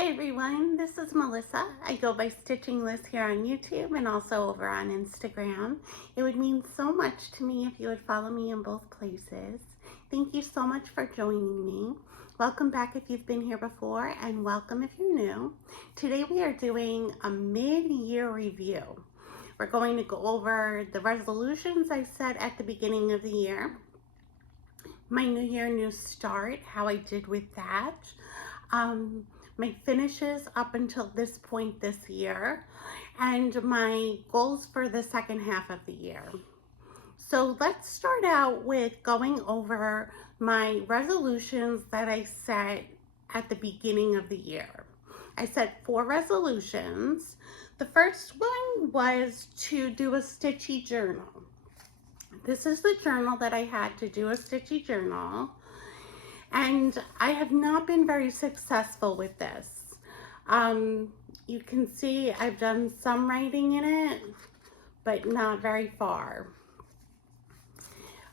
Hi everyone, this is Melissa. I go by Stitching Liz here on YouTube and also over on Instagram. It would mean so much to me if you would follow me in both places. Thank you so much for joining me. Welcome back if you've been here before, and welcome if you're new. Today we are doing a mid-year review. We're going to go over the resolutions I set at the beginning of the year, my new year, new start, how I did with that, my finishes up until this point this year, and my goals for the second half of the year. So let's start out with going over my resolutions that I set at the beginning of the year. I set 4 resolutions. The first one was to do a stitchy journal. This is the journal that I had to do a stitchy journal, and I have not been very successful with this. You can see I've done some writing in it, but not very far.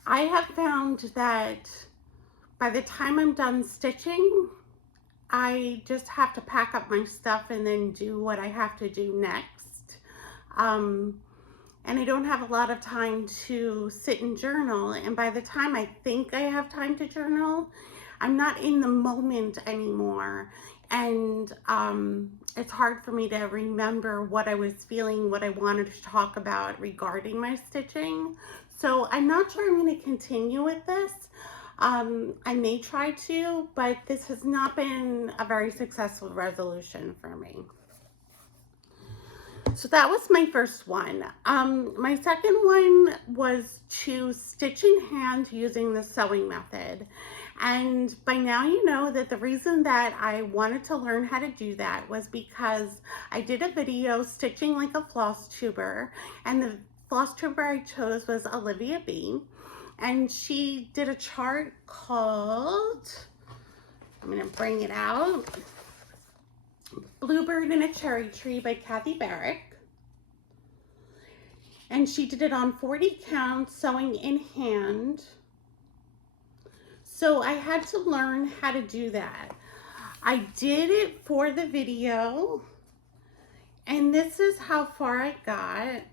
I have found that by the time I'm done stitching, I just have to pack up my stuff and then do what I have to do next. And I don't have a lot of time to sit and journal. And by the time I think I have time to journal, I'm not in the moment anymore. And it's hard for me to remember what I was feeling, what I wanted to talk about regarding my stitching. So I'm not sure I'm going to continue with this. I may try to, but this has not been a very successful resolution for me. So that was my first one. My second one was to stitch in hand using the sewing method. And by now you know that the reason that I wanted to learn how to do that was because I did a video stitching like a Flosstuber, and the Flosstuber I chose was Olivia B. And she did a chart called, I'm going to bring it out, Bluebird in a Cherry Tree by Kathy Barrick. And she did it on 40 count sewing in hand. So I had to learn how to do that. I did it for the video, and this is how far I got.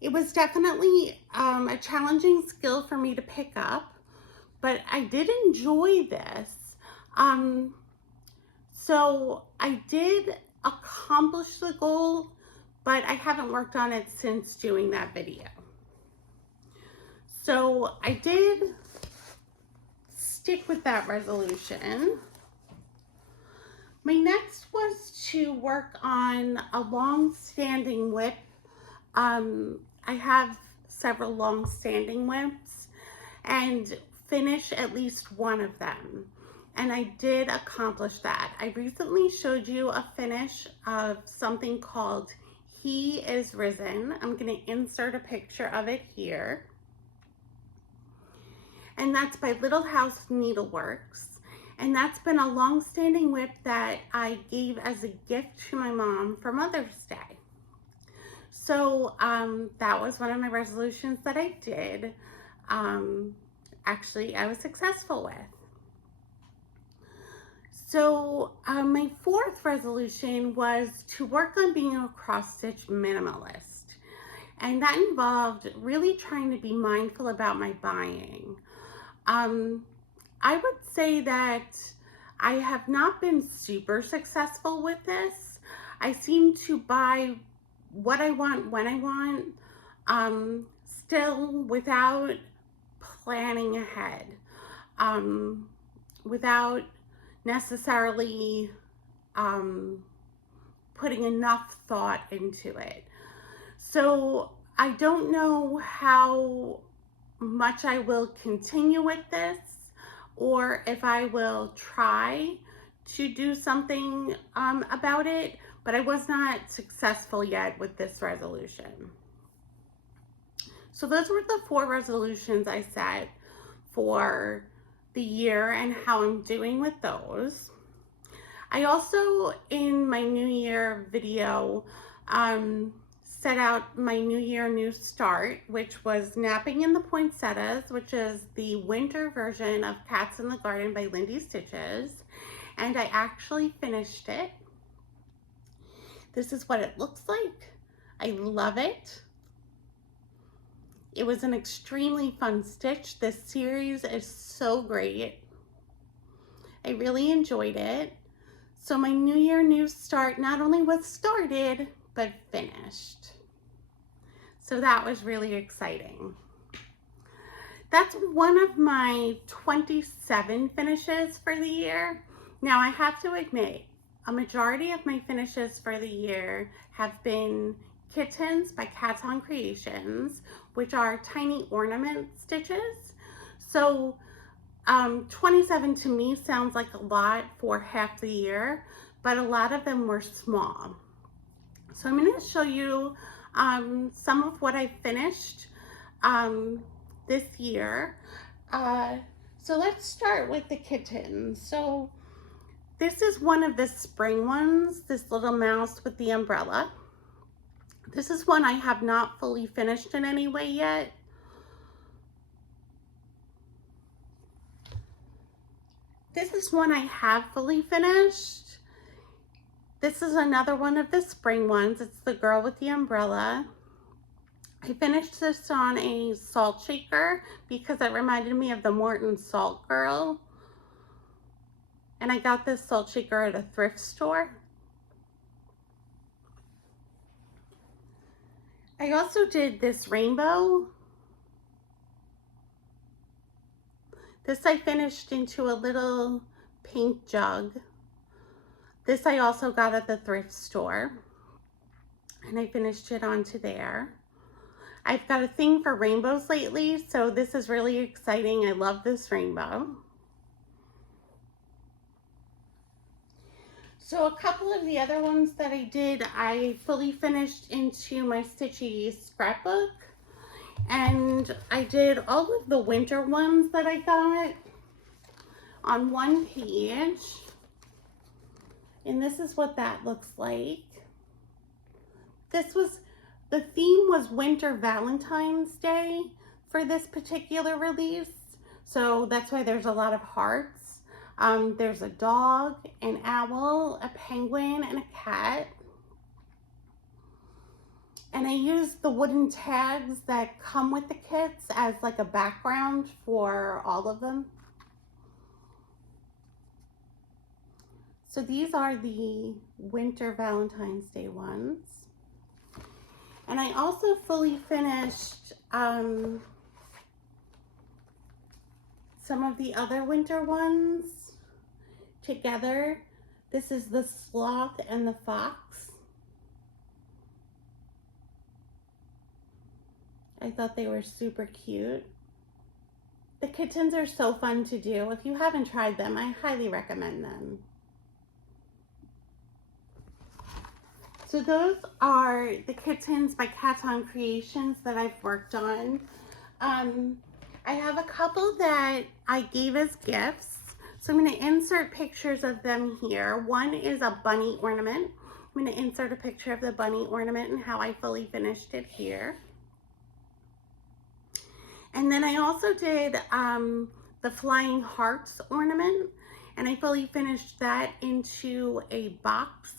It was definitely a challenging skill for me to pick up, but I did enjoy this. So I did accomplish the goal, but I haven't worked on it since doing that video. So I did stick with that resolution. My next was to work on a long-standing whip. I have several long-standing whips, and finish at least one of them. And I did accomplish that. I recently showed you a finish of something called He Is Risen. I'm going to insert a picture of it here. And that's by Little House Needleworks. And that's been a long-standing whip that I gave as a gift to my mom for Mother's Day. So that was one of my resolutions that I did. Actually, I was successful with. So my fourth resolution was to work on being a cross-stitch minimalist. And that involved really trying to be mindful about my buying. I would say that I have not been super successful with this. I seem to buy what I want when I want, still without planning ahead, without necessarily putting enough thought into it. So I don't know how much I will continue with this, or if I will try to do something about it, but I was not successful yet with this resolution. So those were the 4 resolutions I set for the year and how I'm doing with those. I also, in my New Year video, set out my New Year, New Start, which was Napping in the Poinsettias, which is the winter version of Cats in the Garden by Lindy Stitches. And I actually finished it. This is what it looks like. I love it. It was an extremely fun stitch. This series is so great. I really enjoyed it. So my New Year, New Start not only was started, but finished. So that was really exciting. That's one of my 27 finishes for the year. Now I have to admit, a majority of my finishes for the year have been Kittens by Handsewn Creations, which are tiny ornament stitches. So 27 to me sounds like a lot for half the year, but a lot of them were small. So I'm going to show you some of what I finished this year. So let's start with the kittens. So this is one of the spring ones, this little mouse with the umbrella. This is one I have not fully finished in any way yet. This is one I have fully finished. This is another one of the spring ones. It's the girl with the umbrella. I finished this on a salt shaker because it reminded me of the Morton Salt Girl. And I got this salt shaker at a thrift store. I also did this rainbow. This I finished into a little pink jug. This I also got at the thrift store. And I finished it onto there. I've got a thing for rainbows lately, so this is really exciting. I love this rainbow. So a couple of the other ones that I did, I fully finished into my Stitchy scrapbook. And I did all of the winter ones that I got on one page. And this is what that looks like. The theme was Winter Valentine's Day for this particular release. So that's why there's a lot of hearts. There's a dog, an owl, a penguin, and a cat. And I used the wooden tags that come with the kits as like a background for all of them. So these are the Winter Valentine's Day ones. And I also fully finished some of the other winter ones together. This is the sloth and the fox. I thought they were super cute. The kittens are so fun to do. If you haven't tried them, I highly recommend them. So those are the kittens by Handsewn Creations that I've worked on. I have a couple that I gave as gifts. So I'm going to insert pictures of them here. One is a bunny ornament. I'm going to insert a picture of the bunny ornament and how I fully finished it here. And then I also did the Flying Hearts ornament, and I fully finished that into a box.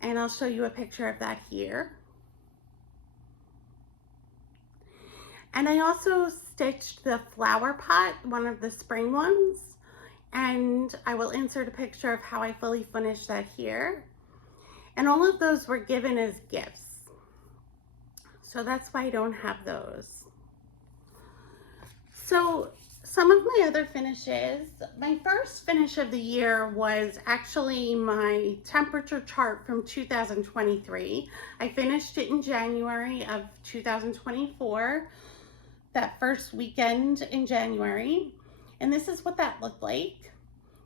And I'll show you a picture of that here. And I also stitched the flower pot, one of the spring ones, and I will insert a picture of how I fully finished that here. And all of those were given as gifts. So that's why I don't have those. So some of my other finishes, my first finish of the year was actually my temperature chart from 2023. I finished it in January of 2024, that first weekend in January. And this is what that looked like.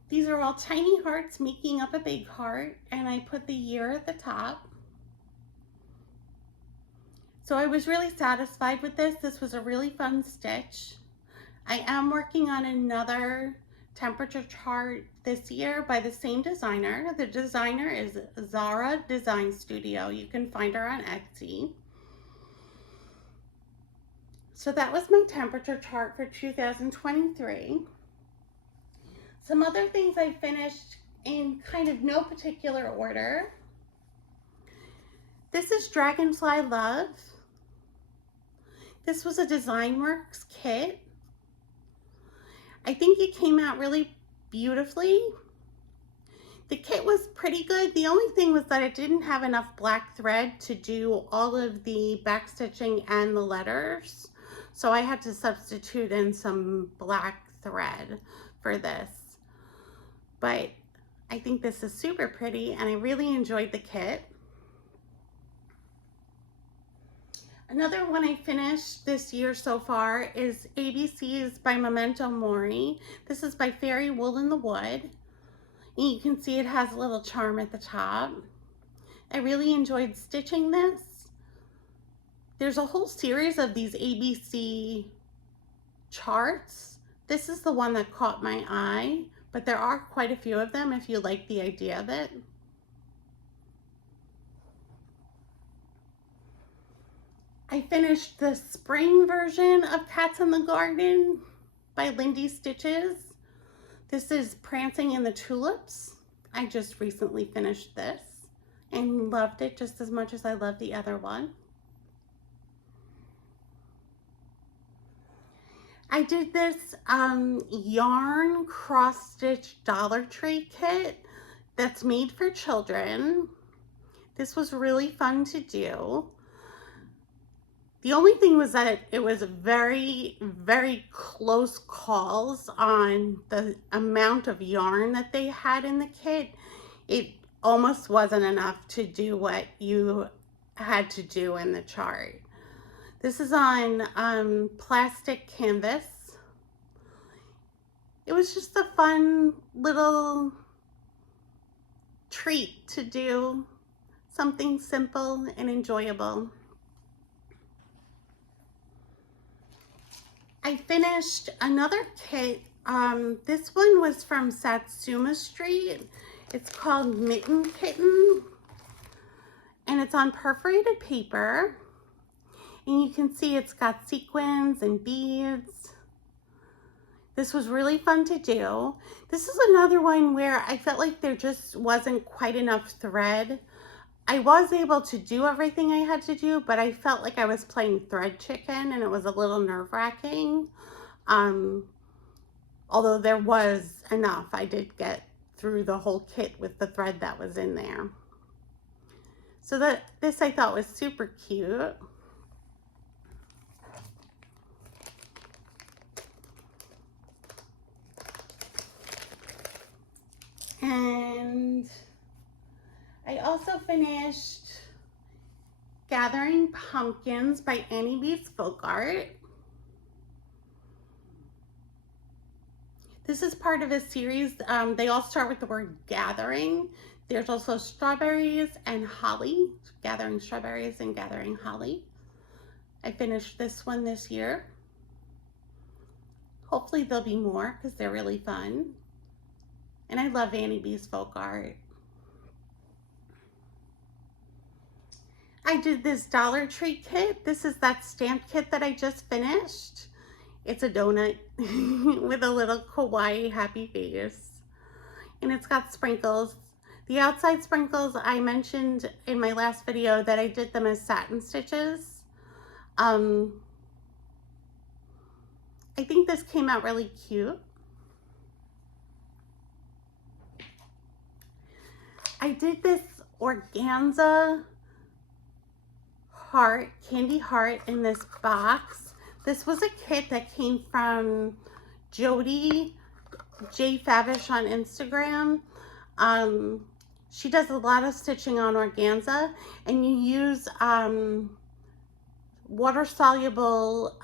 These are all tiny hearts making up a big heart, and I put the year at the top. So I was really satisfied with this. This was a really fun stitch. I am working on another temperature chart this year by the same designer. The designer is Zara Design Studio. You can find her on Etsy. So that was my temperature chart for 2023. Some other things I finished in kind of no particular order. This is Dragonfly Love. This was a DesignWorks kit. I think it came out really beautifully. The kit was pretty good. The only thing was that it didn't have enough black thread to do all of the back stitching and the letters. So I had to substitute in some black thread for this. But I think this is super pretty and I really enjoyed the kit. Another one I finished this year so far is ABC's by Memento Mori. This is by Fairy Wool in the Wood. And you can see it has a little charm at the top. I really enjoyed stitching this. There's a whole series of these ABC charts. This is the one that caught my eye, but there are quite a few of them if you like the idea of it. I finished the spring version of Cats in the Garden by Lindy Stitches. This is Prancing in the Tulips. I just recently finished this and loved it just as much as I loved the other one. I did this yarn cross-stitch Dollar Tree kit that's made for children. This was really fun to do. The only thing was that it was very, very close calls on the amount of yarn that they had in the kit. It almost wasn't enough to do what you had to do in the chart. This is on plastic canvas. It was just a fun little treat to do, something simple and enjoyable. I finished another kit. This one was from Satsuma Street. It's called Mitten Kitten, and it's on perforated paper. And you can see it's got sequins and beads. This was really fun to do. This is another one where I felt like there just wasn't quite enough thread. I was able to do everything I had to do, but I felt like I was playing thread chicken and it was a little nerve-wracking. Although there was enough. I did get through the whole kit with the thread that was in there. So this I thought was super cute. And I also finished Gathering Pumpkins by Annie B's Folk Art. This is part of a series. They all start with the word gathering. There's also strawberries and holly, gathering strawberries and gathering holly. I finished this one this year. Hopefully there'll be more because they're really fun. And I love Annie B's Folk Art. I did this Dollar Tree kit. This is that stamp kit that I just finished. It's a donut with a little kawaii happy face. And it's got sprinkles. The outside sprinkles, I mentioned in my last video that I did them as satin stitches. I think this came out really cute. I did this organza heart, candy heart in this box. This was a kit that came from Jody J Favish on Instagram. She does a lot of stitching on organza, and you use water-soluble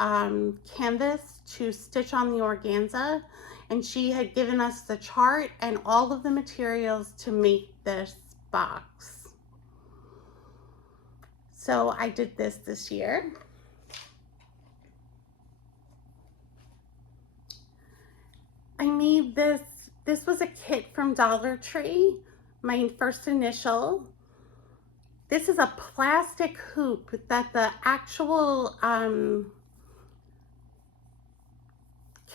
canvas to stitch on the organza. And she had given us the chart and all of the materials to make this box. So I did this year. I made this this was a kit from Dollar Tree, my first initial. This is a plastic hoop that the actual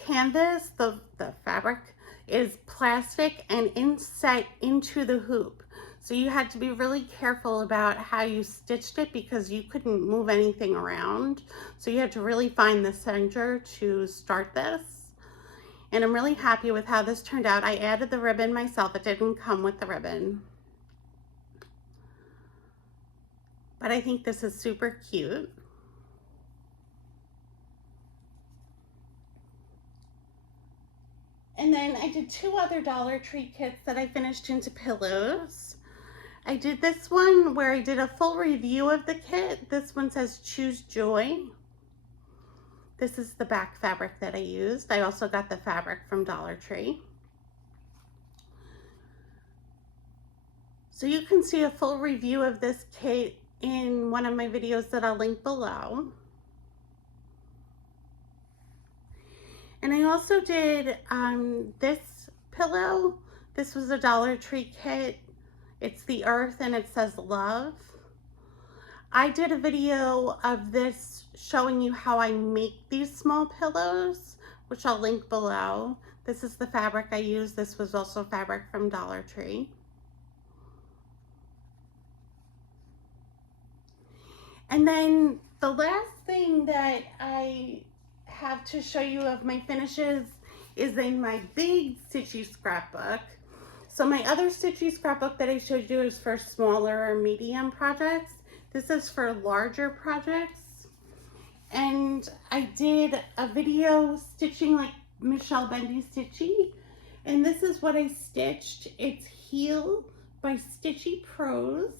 canvas, the fabric is plastic and inset into the hoop. So you had to be really careful about how you stitched it because you couldn't move anything around. So you had to really find the center to start this. And I'm really happy with how this turned out. I added the ribbon myself. It didn't come with the ribbon. But I think this is super cute. And then I did two other Dollar Tree kits that I finished into pillows. I did this one where I did a full review of the kit. This one says Choose Joy. This is the back fabric that I used. I also got the fabric from Dollar Tree. So you can see a full review of this kit in one of my videos that I'll link below. And I also did this pillow. This was a Dollar Tree kit. It's the earth and it says love. I did a video of this showing you how I make these small pillows, which I'll link below. This is the fabric I used. This was also fabric from Dollar Tree. And then the last thing that I have to show you of my finishes is in my big stitchy scrapbook. So my other stitchy scrapbook that I showed you is for smaller or medium projects. This is for larger projects. And I did a video stitching like Michelle Bendy Stitchy. And this is what I stitched. It's Heal by Stitchy Pros.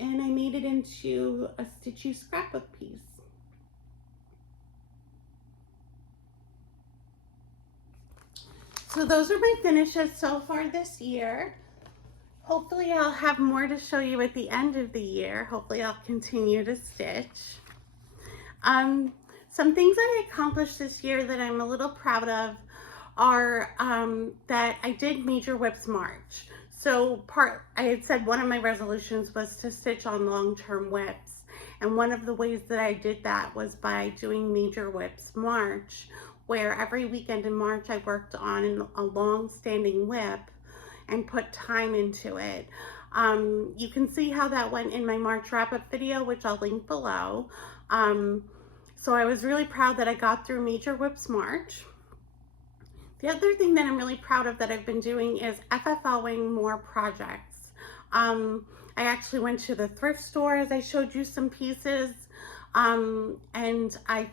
And I made it into a stitchy scrapbook piece. So those are my finishes so far this year. Hopefully I'll have more to show you at the end of the year. Hopefully I'll continue to stitch. Some things I accomplished this year that I'm a little proud of are that I did Major Whips March. So I had said one of my resolutions was to stitch on long-term whips. And one of the ways that I did that was by doing Major Whips March, where every weekend in March I worked on a long-standing whip and put time into it. You can see how that went in my March wrap-up video, which I'll link below. So I was really proud that I got through Major Whips March. The other thing that I'm really proud of that I've been doing is FFOing more projects. I actually went to the thrift store as I showed you some pieces, and I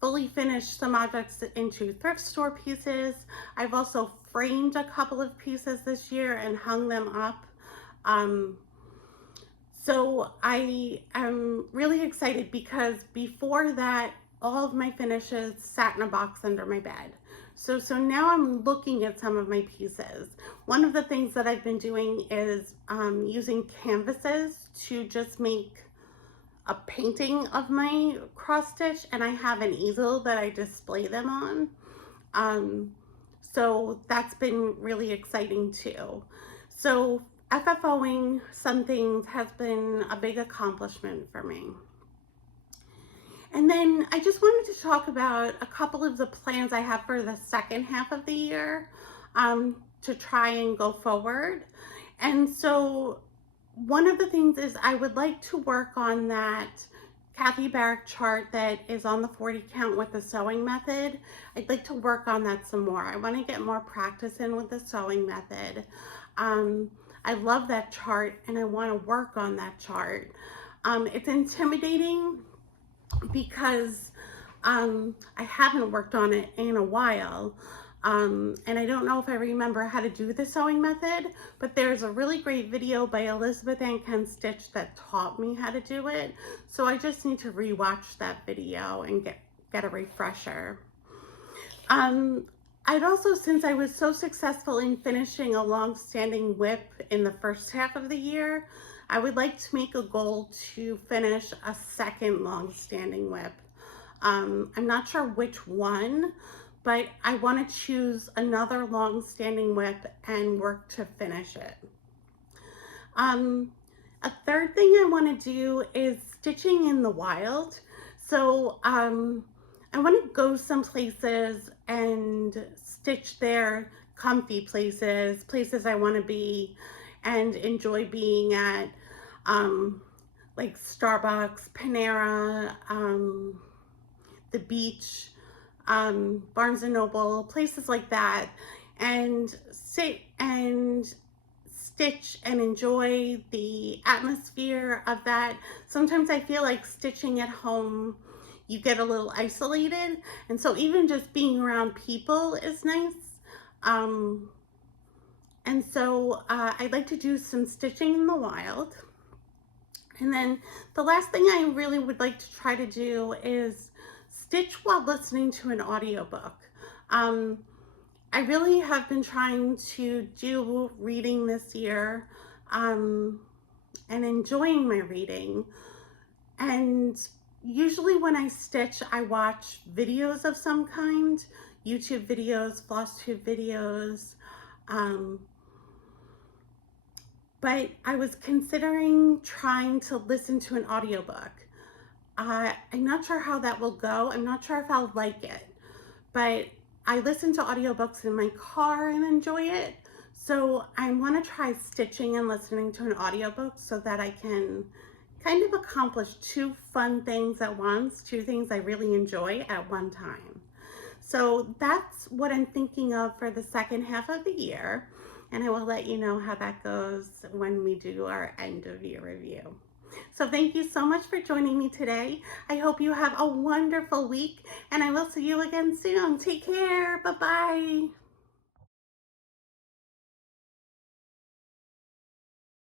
fully finished some objects into thrift store pieces. I've also framed a couple of pieces this year and hung them up. So I am really excited because before that, all of my finishes sat in a box under my bed. So now I'm looking at some of my pieces. One of the things that I've been doing is using canvases to just make a painting of my cross stitch, and I have an easel that I display them on. So that's been really exciting too. So FFOing some things has been a big accomplishment for me. And then I just wanted to talk about a couple of the plans I have for the second half of the year to try and go forward. And so one of the things is I would like to work on that Kathy Barrick chart that is on the 40 count with the sewing method. I'd like to work on that some more. I want to get more practice in with the sewing method. I love that chart and I want to work on that chart. It's intimidating because I haven't worked on it in a while. And I don't know if I remember how to do the sewing method, but there's a really great video by Elizabeth Ann Ken Stitch that taught me how to do it. So I just need to rewatch that video and get a refresher. I'd also, since I was so successful in finishing a long-standing whip in the first half of the year, I would like to make a goal to finish a second long-standing whip. I'm not sure which one, but I want to choose another long-standing WIP and work to finish it. A third thing I want to do is stitching in the wild. So I want to go some places and stitch there, comfy places, places I want to be and enjoy being at, like Starbucks, Panera, the beach, Barnes and Noble, places like that, and sit and stitch and enjoy the atmosphere of that. Sometimes I feel like stitching at home, you get a little isolated, and so even just being around people is nice. Um, and so I'd like to do some stitching in the wild. And then the last thing I really would like to try to do is stitch while listening to an audiobook. Um, I really have been trying to do reading this year, and enjoying my reading. And usually when I stitch, I watch videos of some kind, YouTube videos, Flosstube videos. Um, but I was considering trying to listen to an audiobook. I'm not sure how that will go. I'm not sure if I'll like it, but I listen to audiobooks in my car and enjoy it. So I want to try stitching and listening to an audiobook so that I can kind of accomplish two fun things at once, two things I really enjoy at one time. So that's what I'm thinking of for the second half of the year. And I will let you know how that goes when we do our end of year review. So thank you so much for joining me today. I hope you have a wonderful week, and I will see you again soon. Take care. Bye-bye.